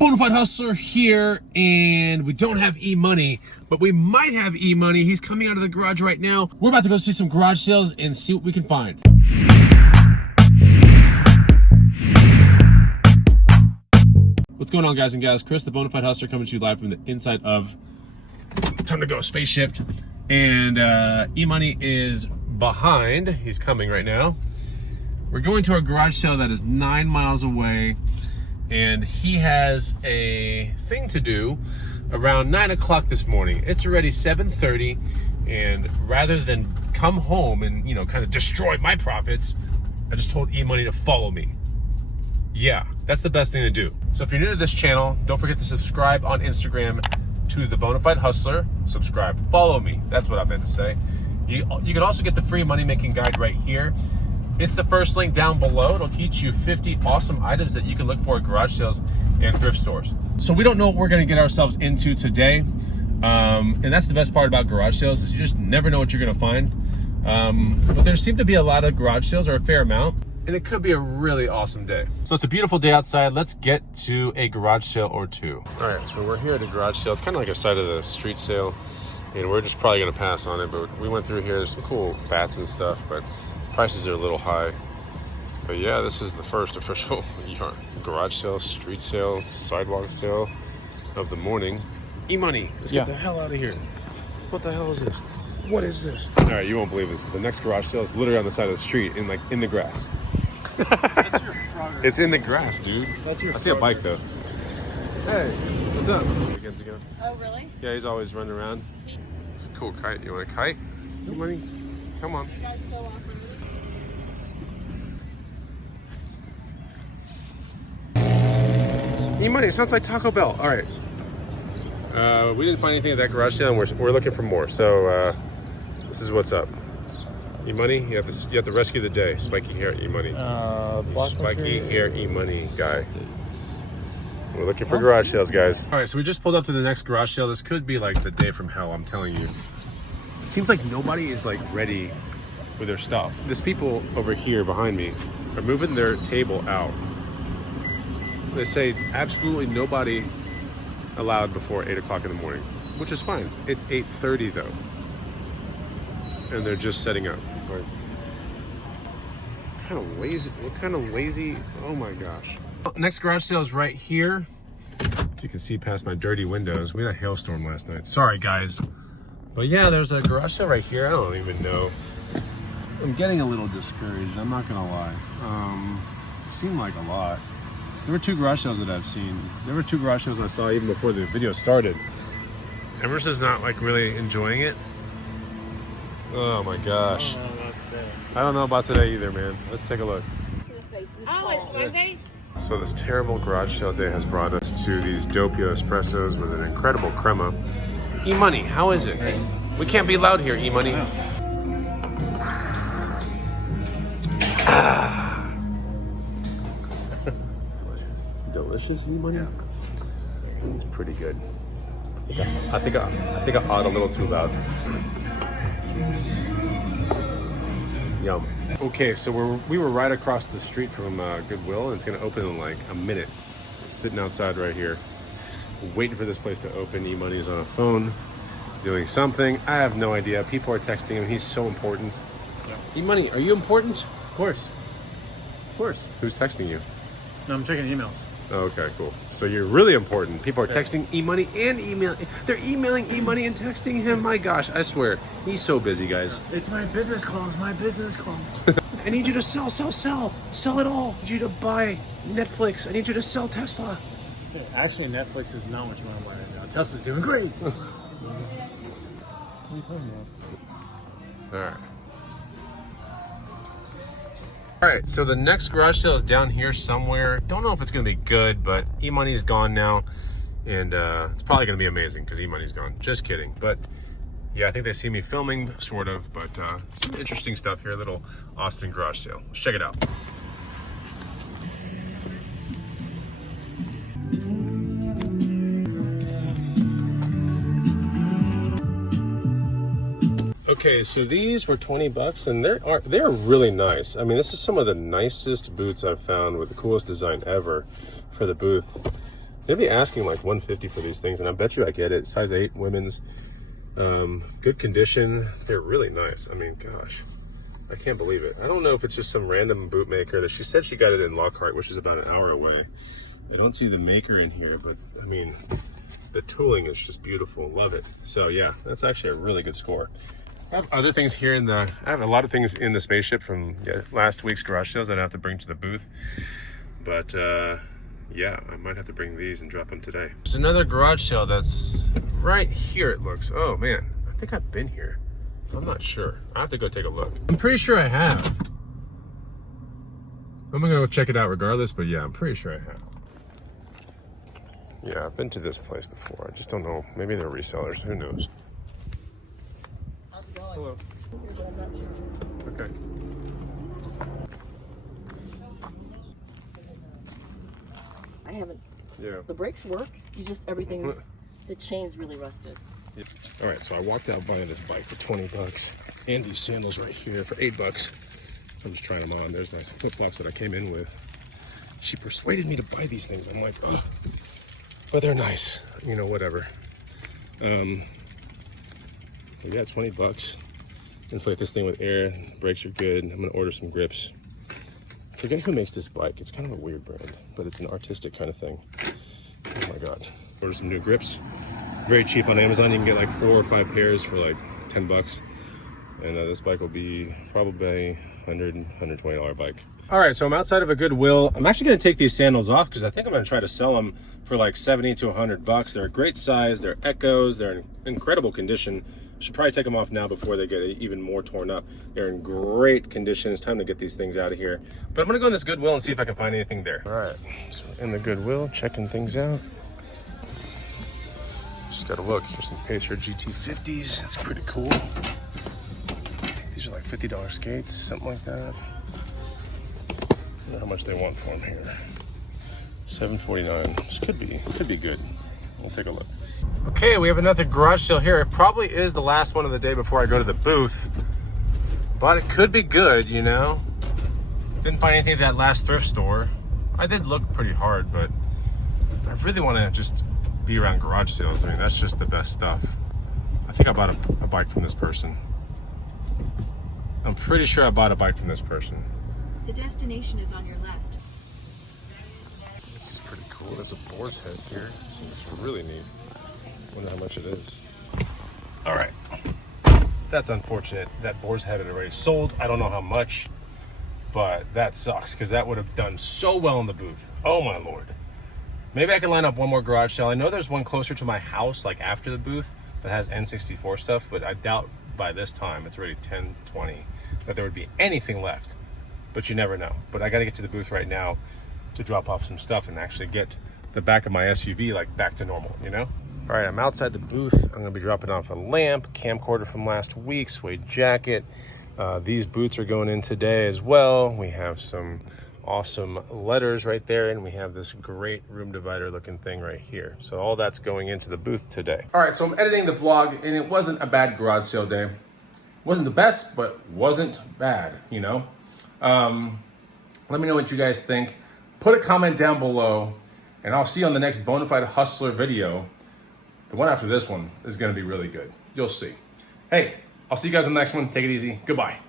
Bonafide Hustler here, and we don't have E-Money, but we might have E-Money. He's coming out of the garage right now. We're about to go see some garage sales and see what we can find. What's going on, guys and gals? Chris, the Bonafide Hustler, coming to you live from the inside of Time to Go Spaceship. And E-Money is behind. He's coming right now. We're going to a garage sale that is 9 miles away. And he has a thing to do around 9 o'clock this morning. It's already 7:30, and rather than come home and, you know, kind of destroy my profits, I just told E-Money to follow me. Yeah, that's the best thing to do. So if you're new to this channel, don't forget to subscribe on Instagram to the Bonafide Hustler. Subscribe, follow me. That's what I meant to say. You can also get the free money making guide right here. It's the first link down below. It'll teach you 50 awesome items that you can look for at garage sales and thrift stores. So we don't know what we're gonna get ourselves into today. And that's the best part about garage sales, is you just never know what you're gonna find. But there seem to be a lot of garage sales, or a fair amount, and it could be a really awesome day. So it's a beautiful day outside. Let's get to a garage sale or two. All right, so we're here at a garage sale. It's kind of like a side of the street sale, and we're just probably gonna pass on it, but we went through here. There's some cool bats and stuff, but prices are a little high. But yeah, this is the first official garage sale, street sale, sidewalk sale of the morning. E-Money, let's get the hell out of here. What the hell is this? What is this? All right, you won't believe this. The next garage sale is literally on the side of the street, in the grass. That's your progress. It's in the grass, dude. That's your I see a bike though. Hey, what's up? Weekends ago. Oh, really? Yeah, he's always running around. It's a cool kite. You want a kite? E-Money? Come on. You guys still offering it? E-Money, it sounds like Taco Bell. All right. We didn't find anything at that garage sale, and we're looking for more. So this is what's up. E-Money, you have to rescue the day. Spiky hair, E-Money. Spiky hair, E-Money guy. We're looking for garage sales, guys. All right, so we just pulled up to the next garage sale. This could be like the day from hell, I'm telling you. It seems like nobody is like ready with their stuff. There's people over here behind me are moving their table out. They say absolutely nobody allowed before 8 o'clock in the morning, which is fine. It's 8:30 though, and they're just setting up. Right. What kind of lazy? What kind of lazy? Oh my gosh! Next garage sale is right here. You can see past my dirty windows. We had a hailstorm last night. Sorry guys, but yeah, there's a garage sale right here. I don't even know. I'm getting a little discouraged. I'm not gonna lie. Seemed like a lot. There were 2 garage sales that I've seen. There were 2 garage sales I saw even before the video started. Emerson's not like really enjoying it. Oh my gosh. I don't know about today either, man. Let's take a look. Oh, it's Mondays? So this terrible garage sale day has brought us to these Doppio espressos with an incredible crema. E-Money, how is it? We can't be loud here, E-Money. Delicious, E-Money? Yeah. It's pretty good. I think I awed a little too loud. Yum. Okay, so we were right across the street from Goodwill, and it's gonna open in like a minute. Sitting outside right here, waiting for this place to open. E-Money is on a phone, doing something. I have no idea. People are texting him. He's so important. Yeah. E-Money, are you important? Of course. Of course. Who's texting you? No, I'm checking emails. Okay, cool. So you're really important. People are texting E-Money and emailing. They're emailing E-Money and texting him. My gosh, I swear. He's so busy, guys. It's my business calls, my business calls. I need you to sell. Sell it all. I need you to buy Netflix. I need you to sell Tesla. Actually, Netflix is not what you want to buy right now. Tesla's doing great. All right. All right, so the next garage sale is down here somewhere. Don't know if it's gonna be good, but E-Money's gone now, and it's probably gonna be amazing because E-Money's gone. Just kidding, but yeah, I think they see me filming, sort of, but some interesting stuff here. A little Austin garage sale. Let's check it out. Okay, so these were 20 bucks, and they're really nice. I mean, this is some of the nicest boots I've found with the coolest design ever for the booth. They'll be asking like 150 for these things, and I bet you I get it. Size 8 women's, good condition. They're really nice. I mean, gosh, I can't believe it. I don't know if it's just some random boot maker that she said she got it in Lockhart, which is about an hour away. I don't see the maker in here, but I mean, the tooling is just beautiful. Love it. So yeah, that's actually a really good score. I have other things here I have a lot of things in the spaceship from last week's garage sales that I have to bring to the booth. But yeah, I might have to bring these and drop them today. There's another garage sale that's right here, it looks. Oh man, I think I've been here. I'm not sure. I have to go take a look. I'm pretty sure I have. I'm gonna go check it out regardless, but yeah, I'm pretty sure I have. Yeah, I've been to this place before. I just don't know. Maybe they're resellers. Who knows? How's it going? Hello. I'm not sure. Okay. I haven't. Yeah. The brakes work. You just everything's. The chain's really rusted. Yeah. All right, so I walked out buying this bike for 20 bucks and these sandals right here for 8 bucks. I'm just trying them on. There's nice flip-flops that I came in with. She persuaded me to buy these things. I'm like, oh, but they're nice. You know, whatever. Yeah, 20 bucks. Inflate this thing with air. Brakes are good. I'm gonna order some grips. Forget who makes this bike. It's kind of a weird brand, but it's an artistic kind of thing. Oh my God. Order some new grips. Very cheap on Amazon. You can get like 4 or 5 pairs for like 10 bucks. And this bike will be probably $120 bike. All right, so I'm outside of a Goodwill. I'm actually gonna take these sandals off because I think I'm gonna try to sell them for like 70 to 100 bucks. They're a great size, they're Echoes, they're in incredible condition. I should probably take them off now before they get even more torn up. They're in great condition. It's time to get these things out of here. But I'm gonna go in this Goodwill and see if I can find anything there. All right, so in the Goodwill, checking things out. Just gotta look, here's some Pacer GT50s. That's pretty cool. These are like $50 skates, something like that. I don't know how much they want for them here. $7.49. This could be good. We'll take a look. Okay, we have another garage sale here. It probably is the last one of the day before I go to the booth, but it could be good, you know. Didn't find anything at that last thrift store. I did look pretty hard, but I really want to just be around garage sales. I mean, that's just the best stuff. I think I bought a bike from this person. I'm pretty sure I bought a bike from this person. The destination is on your left. This is pretty cool. There's a boar's head here. This is really neat. Wonder how much it is. All right. That's unfortunate. That boar's head had already sold. I don't know how much, but that sucks because that would have done so well in the booth. Oh my Lord. Maybe I can line up one more garage sale. I know there's one closer to my house, like after the booth, that has N64 stuff, but I doubt by this time, it's already 10:20, that there would be anything left. But you never know. But I got to get to the booth right now to drop off some stuff and actually get the back of my SUV like back to normal, you know? All right, I'm outside the booth. I'm gonna be dropping off a lamp, camcorder from last week, suede jacket. These boots are going in today as well. We have some awesome letters right there, and we have this great room divider looking thing right here. So all that's going into the booth today. All right, so I'm editing the vlog, and it wasn't a bad garage sale day. Wasn't the best, but wasn't bad, you know? Let me know what you guys think. Put a comment down below, and I'll see you on the next Bonafide Hustler video. The one after this one is going to be really good. You'll see. Hey, I'll see you guys on the next one. Take it easy. Goodbye.